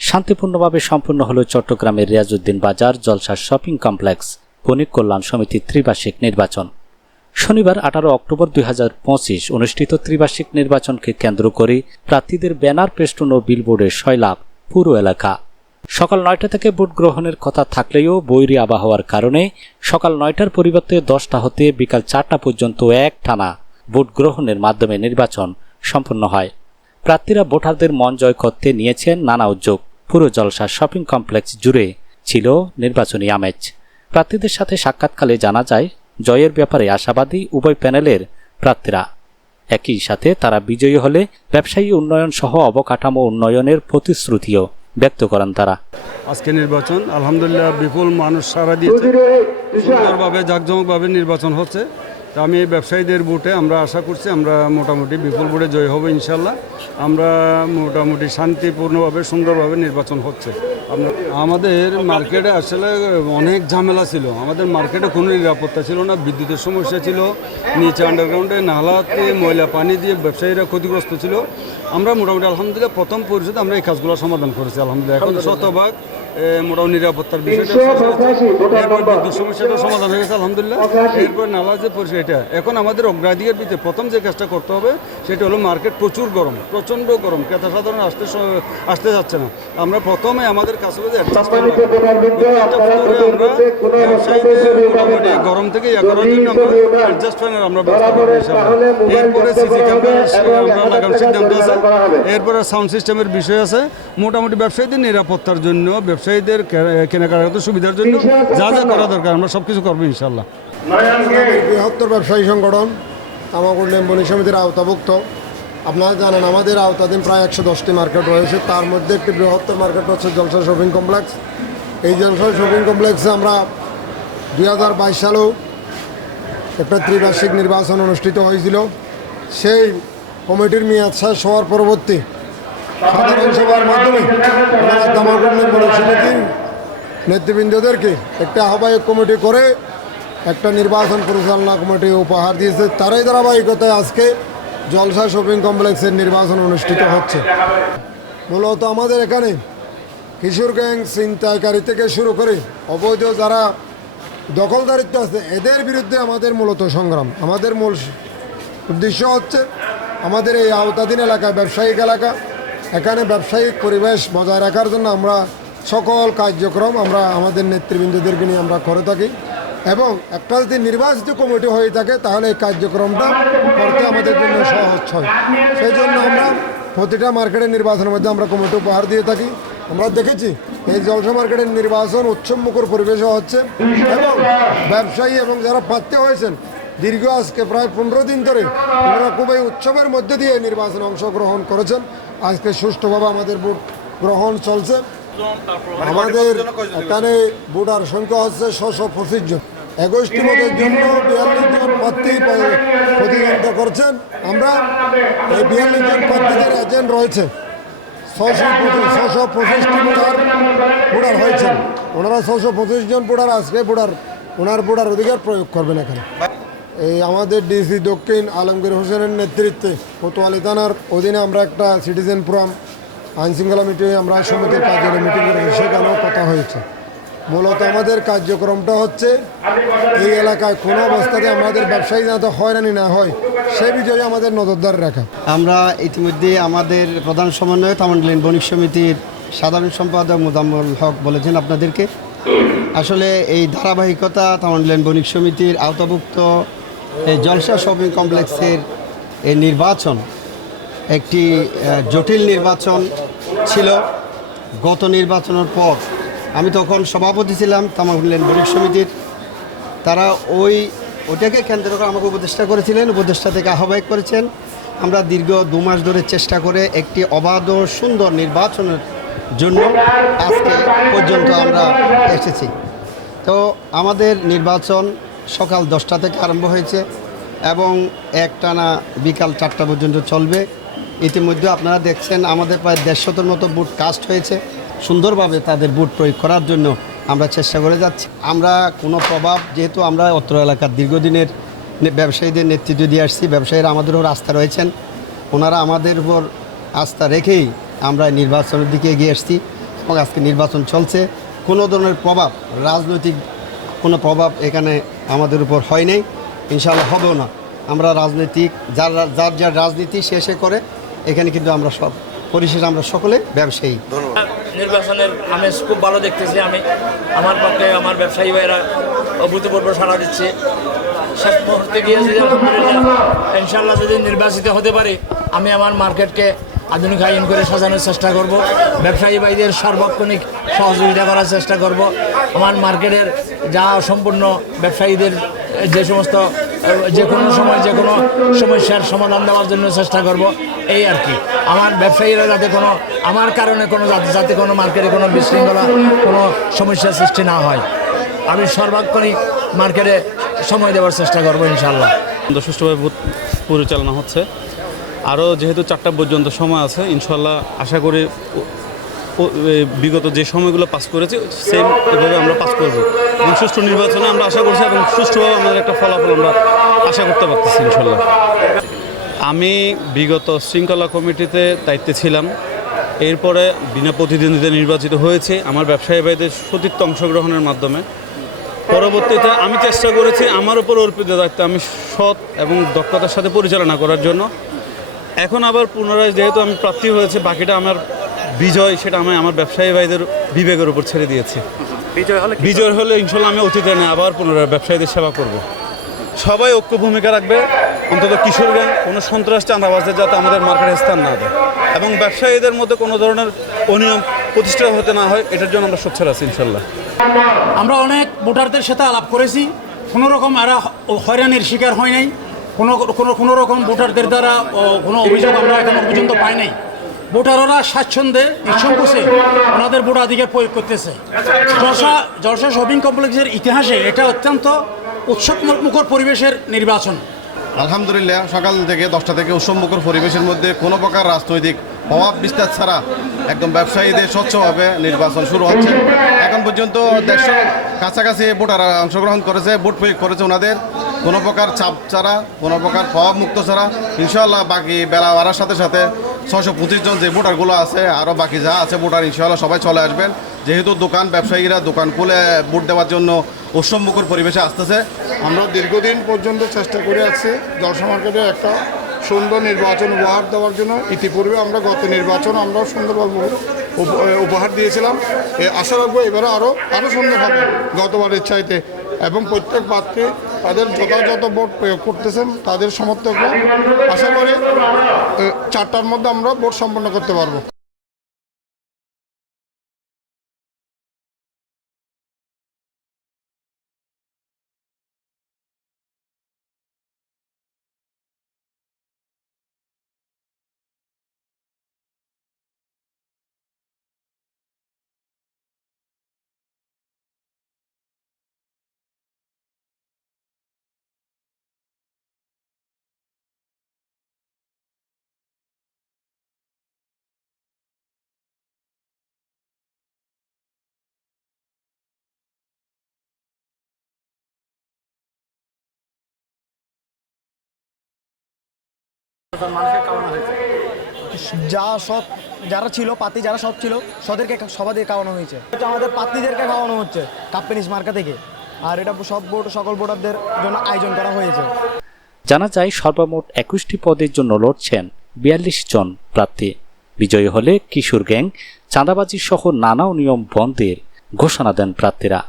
শান্তিপূর্ণভাবে সম্পূর্ণ হল চট্টগ্রামের রিয়াজউদ্দিন বাজার জলসা শপিং কমপ্লেক্স, বণিক কল্যাণ সমিতির ত্রিবার্ষিক নির্বাচন। শনিবার আঠারো অক্টোবর দুই হাজার পঁচিশ অনুষ্ঠিত ত্রিবার্ষিক নির্বাচনকে কেন্দ্র করে প্রার্থীদের ব্যানার, পেস্টুন ও বিলবোর্ডের সয়লাভ পুরো এলাকা। সকাল নয়টা থেকে ভোট গ্রহণের কথা থাকলেও বৈরী আবহাওয়ার কারণে সকাল নয়টার পরিবর্তে দশটা হতে বিকাল চারটা পর্যন্ত এক টানা ভোট গ্রহণের মাধ্যমে নির্বাচন সম্পন্ন হয়। প্রার্থীরা ভোটারদের মন জয় করতে নিয়েছেন নানা উদ্যোগ। পুরো জলসা শপিং কমপ্লেক্স জুড়ে ছিল নির্বাচনী আমেজ। প্রার্থীদের সাথে সাক্ষাৎকালে জানা যায় জয়ের ব্যাপারে আশাবাদী উভয় প্যানেলের প্রার্থীরা। একই সাথে তারা বিজয়ী হলে ব্যবসায়ী উন্নয়ন সহ অবকাঠামো উন্নয়নের প্রতিশ্রুতিও ব্যক্ত করেন তারা। আজকে নির্বাচন আলহামদুলিল্লাহ বিপুল মানুষ সারা দিয়েছে। সুন্দরভাবে জাঁকজমকভাবে নির্বাচন হচ্ছে। তা আমি এই ব্যবসায়ীদের বুটে আমরা আশা করছি আমরা মোটামুটি বিপুল বুটে জয় হব ইনশাল্লাহ। আমরা মোটামুটি শান্তিপূর্ণভাবে, সুন্দরভাবে নির্বাচন হচ্ছে। আমাদের মার্কেটে আসলে অনেক ঝামেলা ছিল। আমাদের মার্কেটে কোনো নিরাপত্তা ছিল না, বিদ্যুতের সমস্যা ছিল, নিচে আন্ডারগ্রাউন্ডে নালাতে ময়লা পানি দিয়ে ব্যবসায়ীরা ক্ষতিগ্রস্ত ছিল। আমরা মোটামুটি আলহামদুলিল্লাহ প্রথম পরিষদে আমরা এই কাজগুলো সমাধান করেছি, আলহামদুলিল্লাহ। এখন শতভাগ মোটামুটি নিরাপত্তার বিষয়টা বিদ্যুৎ সমস্যাটা সমাধান হয়ে গেছে আলহামদুলিল্লাহ। এরপর নালা যে পরিষেবা এটা এখন আমাদের অগ্রাধিকার ভিত্তিতে প্রথম যে কাজটা করতে হবে সেটা হলো মার্কেট প্রচুর গরম প্রচণ্ড গরম ক্রেতা সাধারণ আসতে আসতে যাচ্ছে না। আমরা প্রথমে আমাদের কাছে গরম থেকে ইয়া করার জন্য আমরা অ্যাডজাস্ট ফ্যানের আমরা এরপরে সিসি ক্যামেরা আমরা লাগানোর সিদ্ধান্ত আছে। এরপরে সাউন্ড সিস্টেমের বিষয় আছে। মোটামুটি ব্যবসায়ীদের নিরাপত্তার জন্য ব্যবসায়ীদের কেনাকাটার সুবিধার জন্য যা যা করা দরকার, আমরা সব কিছু করব ইনশাল্লাহ বৃহত্তর ব্যবসায়ী সংগঠন তামাকুল বণিক সমিতির আওতাভুক্ত। আপনারা জানেন, আমাদের আওতাধীন প্রায় একশো দশটি মার্কেট রয়েছে। তার মধ্যে একটি বৃহত্তর মার্কেট হচ্ছে জলসা শপিং কমপ্লেক্স। এই জলসা শপিং কমপ্লেক্সে আমরা দুই হাজার বাইশ সালেও একটা ত্রিবার্ষিক নির্বাচন অনুষ্ঠিত হয়েছিল। সেই কমিটির মেয়াদ শেষ হওয়ার পরবর্তী সাধারণ সভার মাধ্যমে আমরা তামাকুল বণিক নেতৃবৃন্দদেরকে একটা আহ্বায়ক কমিটি করে একটা নির্বাচন পরিচালনা কমিটি উপহার দিয়েছে। তারই ধারাবাহিকতায় আজকে জলসা শপিং কমপ্লেক্সের নির্বাচন অনুষ্ঠিত হচ্ছে। মূলত আমাদের এখানে কিশোর গ্যাং ছিনতাইকারী থেকে শুরু করে অবৈধ যারা দখলদারিত্ব আছে, এদের বিরুদ্ধে আমাদের মূলত সংগ্রাম। আমাদের মূল উদ্দেশ্য হচ্ছে আমাদের এই আওতাধীন এলাকা, ব্যবসায়িক এলাকা। এখানে ব্যবসায়িক পরিবেশ বজায় রাখার জন্য আমরা সকল কার্যক্রম আমরা আমাদের নেতৃবৃন্দদেরকে নিয়ে আমরা করে থাকি। এবং একটা যদি নির্বাচিত কমিটি হয়ে থাকে, তাহলে এই কার্যক্রমটা করতে আমাদের জন্য সহজ হয়। সেই জন্য আমরা প্রতিটা মার্কেটের নির্বাচনের মধ্যে আমরা কমিটি উপহার দিয়ে থাকি। আমরা দেখেছি এই জলসা মার্কেটের নির্বাচন উৎসবমুখর পরিবেশও হচ্ছে এবং ব্যবসায়ী এবং যারা প্রার্থী হয়েছেন, দীর্ঘ আজকে প্রায় পনেরো দিন ধরে ওনারা খুবই উৎসবের মধ্যে দিয়ে নির্বাচনে অংশগ্রহণ করেছেন। আজকে সুষ্ঠুভাবে আমাদের ভোট গ্রহণ চলছে। আমাদের এখানে ভোটার সংখ্যা হচ্ছে ছশো পঁচিশ জন। একুশটি ভোটের জন্য বিয়াল্লিশ জন প্রার্থী প্রতিদ্বন্দ্বিতা করছেন। আমরা এই বিয়াল্লিশ জন প্রার্থীদের এজেন্ট রয়েছে। ছশো পঁচিশ ছশো পঁচিশটি ভোটার ভোটার হয়েছেন। ওনারা ছশো পঁচিশ জন ভোটার আজকে ভোটার ওনার ভোটার অধিকার প্রয়োগ করবেন এখানে। এই আমাদের ডিসি দক্ষিণ আলমগীর হোসেনের নেতৃত্বে কোতোয়ালি থানার অধীনে আমরা একটা সিটিজেন ফোরাম আইনশৃঙ্খলা মিটিংয়ে আমরা সমিতির কার্যালয়ে মিটিং করেছি, সেখানেও কথা হয়েছে। মূলত আমাদের কার্যক্রমটা হচ্ছে, এই এলাকায় কোনো অবস্থাতে আমাদের ব্যবসায়ী না যাতে হয়রানি না হয় সেই বিষয়ে আমাদের নজরদার রাখা। আমরা ইতিমধ্যে আমাদের প্রধান সমন্বয়ক তামন্ডলিন বণিক সমিতির সাধারণ সম্পাদক মুজাম্মল হক বলেছেন আপনাদেরকে। আসলে এই ধারাবাহিকতা তামন্ডলিন বণিক সমিতির আওতাভুক্ত এই জলসা শপিং কমপ্লেক্সের এই নির্বাচন, একটি জটিল নির্বাচন ছিল গত নির্বাচনের পর। আমি তখন সভাপতি ছিলাম তামাকুল্লেন বণিক সমিতির। তারা ওই ওটাকে কেন্দ্র করে আমাকে উপদেষ্টা করেছিলেন, উপদেষ্টা থেকে আহ্বায়ক করেছেন। আমরা দীর্ঘ দু মাস ধরে চেষ্টা করে একটি অবাধ সুন্দর নির্বাচনের জন্য আজকে পর্যন্ত আমরা এসেছি। তো আমাদের নির্বাচন সকাল দশটা থেকে আরম্ভ হয়েছে এবং একটানা বিকাল চারটা পর্যন্ত চলবে। ইতিমধ্যে আপনারা দেখছেন আমাদের প্রায় দেড়শতর মতো বুট কাস্ট হয়েছে। সুন্দরভাবে তাদের বুট প্রয়োগ করার জন্য আমরা চেষ্টা করে যাচ্ছি। আমরা কোনো প্রভাব, যেহেতু আমরা অত্র এলাকার দীর্ঘদিনের ব্যবসায়ীদের নেতৃত্ব দিয়ে আসছি, ব্যবসায়ীরা আমাদের উপর আস্থা রয়েছেন। ওনারা আমাদের উপর আস্থা রেখেই আমরা নির্বাচনের দিকে এগিয়ে আসছি এবং আজকে নির্বাচন চলছে। কোনো ধরনের প্রভাব, রাজনৈতিক কোনো প্রভাব এখানে আমাদের উপর হয় নাই। ইনশাআল্লাহ হবেও না। আমরা রাজনৈতিক, যার যার যার রাজনীতি শেষে করে এখানে কিন্তু আমরা সব পরিশেষে আমরা সকলে ব্যবসায়ী। নির্বাচনের আমেজ খুব ভালো দেখতেছি, আমি আমার পক্ষে আমার ব্যবসায়ী ভাইয়েরা অভূতপূর্ব সাড়া দিচ্ছে। শেষ মুহূর্তে গিয়ে ইনশাল্লাহ যদি নির্বাচিত হতে পারে, আমি আমার মার্কেটকে আধুনিক আইন করে সাজানোর চেষ্টা করব, ব্যবসায়ী ভাইদের সার্বক্ষণিক সহযোগিতা করার চেষ্টা করব। আমার মার্কেটের যা সম্পূর্ণ ব্যবসায়ীদের যে সমস্ত যে কোনো সময় যে কোনো সমস্যার সমাধান দেওয়ার জন্য চেষ্টা করব। এই আর কি। আমার ব্যবসায়ীরা যাতে কোনো, আমার কারণে কোনো যাতে যাতে কোনো মার্কেটে কোনো বিশৃঙ্খলা, কোনো সমস্যার সৃষ্টি না হয়। আমি সর্বাক্ষণিক মার্কেটে সময় দেওয়ার চেষ্টা করব ইনশাল্লাহ সুষ্ঠুভাবে পরিচালনা হচ্ছে। আরও যেহেতু চারটা পর্যন্ত সময় আছে ইনশাল্লাহ আশা করি বিগত যে সময়গুলো পাস করেছি সেম এভাবে আমরা পাস করব। এবং সুষ্ঠু নির্বাচনে আমরা আশা করছি এবং সুষ্ঠুভাবে আমাদের একটা ফলাফল আমরা আশা করতে পারতেছি, ইনশাল্লাহ। আমি বিগত শৃঙ্খলা কমিটিতে দায়িত্বে ছিলাম। এরপরে বিনা প্রতিদ্বন্দ্বিতা নির্বাচিত হয়েছে আমার ব্যবসায়ী ভাইদের সতীর্থ অংশগ্রহণের মাধ্যমে। পরবর্তীতে আমি চেষ্টা করেছি আমার উপর অর্পিত দায়িত্ব আমি সৎ এবং দক্ষতার সাথে পরিচালনা করার জন্য। এখন আবার পুনরায় যেহেতু আমি প্রাপ্তি হয়েছে, বাকিটা আমার বিজয় সেটা আমি আমার ব্যবসায়ী ভাইদের বিবেকের উপর ছেড়ে দিয়েছি। বিজয় হলে বিজয় হলে ইনশাল্লাহ আমি অতীতে নেই আবার পুনরায় ব্যবসায়ীদের সেবা করব। সবাই ঐক্য ভূমিকা রাখবে অন্তত কিশোরগঞ্জ কোনো সন্ত্রাস চাঁদাবাজদের যাতে আমাদের মার্কেটে স্থান না দেয়। এবং ব্যবসায়ীদের মধ্যে কোনো ধরনের অনিয়ম প্রতিষ্ঠা হতে না হয় এটার জন্য আমরা সোচ্চার আছি ইনশাল্লাহ। আমরা অনেক ভোটারদের সাথে আলাপ করেছি কোনো রকম এরা হয়রানির শিকার হয় নাই কোনো কোনো কোনো রকম ভোটারদের দ্বারা কোনো অভিযোগ আমরা এখনও পর্যন্ত পাই নাই। ভোটাররা স্বাচ্ছন্দ্যে নিঃসংকোচে ওনাদের ভোটাধিকার প্রয়োগ করতেছে। জলসা জলসা শপিং কমপ্লেক্সের ইতিহাসে এটা অত্যন্ত উৎসব মুখর পরিবেশের নির্বাচন। আলহামদুলিল্লাহ, সকাল থেকে দশটা থেকে উৎসবমুখর পরিবেশের মধ্যে কোনো প্রকার রাজনৈতিক প্রভাব বিস্তার ছাড়া একদম ব্যবসায়ীদের স্বচ্ছভাবে নির্বাচন শুরু হচ্ছে। এখন পর্যন্ত দেড়শো কাছাকাছি ভোটাররা অংশগ্রহণ করেছে, ভোট প্রয়োগ করেছে ওনাদের। কোনো প্রকার চাপ ছাড়া, কোনো প্রকার প্রভাব মুক্ত ছাড়া। ইনশাল্লাহ বাকি বেলা বাড়ার সাথে সাথে ছয়শো পঁচিশ জন যে ভোটারগুলো আছে আরও বাকি যা আছে ভোটার ইনশাল্লাহ সবাই চলে আসবেন। যেহেতু দোকান ব্যবসায়ীরা দোকান খুলে ভোট দেওয়ার জন্য উৎসবমুখর পরিবেশে আসতেছে। আমরা দীর্ঘদিন পর্যন্ত চেষ্টা করে আছি জলসা মার্কেটে একটা সুন্দর নির্বাচন উপহার দেওয়ার জন্য। ইতিপূর্বে আমরা গত নির্বাচন আমরা সুন্দরভাবে উপহার দিয়েছিলাম। আশা রাখব এবারে আরও আরও সুন্দর হবে গতবারের চাইতে। এবং প্রত্যেক প্রার্থী তাদের যথাযথ ভোট প্রয়োগ করতেছেন, তাদের সমর্থক আশা করি চারটার মধ্যে আমরা ভোট সম্পন্ন করতে পারব। যা সৎ যারা ছিল পাতি যারা সৎ ছিল সদেরকে সবাদের খাওয়ানো হয়েছে। এটা আমাদের পাত্রীদেরকে খাওয়ানো হচ্ছে কাপ্পেনিস মার্কা থেকে। আর এটা সব ভোট সকল ভোটারদের জন্য আয়োজন করা হয়েছে। জানা যায় সর্বমোট একুশটি পদের জন্য লড়ছেন বিয়াল্লিশ জন প্রার্থী। বিজয়ী হলে কিশোর গ্যাং চাঁদাবাজি সহ নানা নিয়ম বন্ধের ঘোষণা দেন প্রার্থীরা।